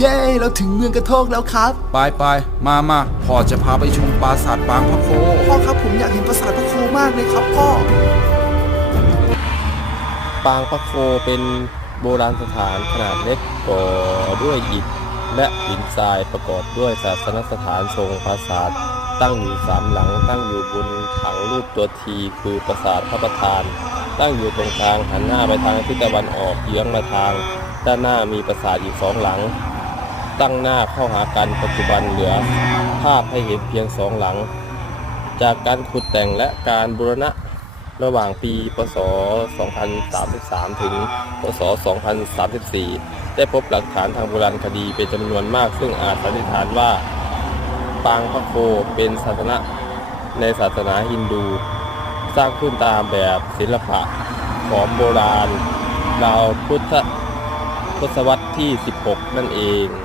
เย้เราถึงเมืองกระโทกแล้วครับไปไปมามาพ่อจะพาไปชมปราสาทปางพระโค พ่อครับผมอยากเห็นปราสาทพระโคมากเลยครับพ่อ ปางพระโคเป็นโบราณสถานขนาดเล็กก่อด้วยอิฐและหินทรายประกอบด้วยศาสนสถานทรงปราสาทตั้งอยู่สามหลัง ตั้งอยู่บนถังรูปตัวทีคือปราสาทพระประธาน ตั้งอยู่ตรงกลางหันหน้าไปทางทิศตะวันออกเยื้องมาทาง ด้านหน้ามีปราสาทอีกสองหลัง ตั้งหน้าเข้าหากันปัจจุบันเหลือ ภาพให้เห็นเพียงสองหลัง จากการขุดแต่งและการบูรณะระหว่างปี พศ 2033 ถึง พศ 2034 ได้พบหลักฐานทางโบราณคดีเป็นจำนวนมาก ซึ่งอาจสันนิษฐานว่า ปางพระโคเป็นศาสนะในศาสนาฮินดู สร้างขึ้นตามแบบศิลปะของโบราณราวพุทธทศวรรษที่ 16 นั่นเอง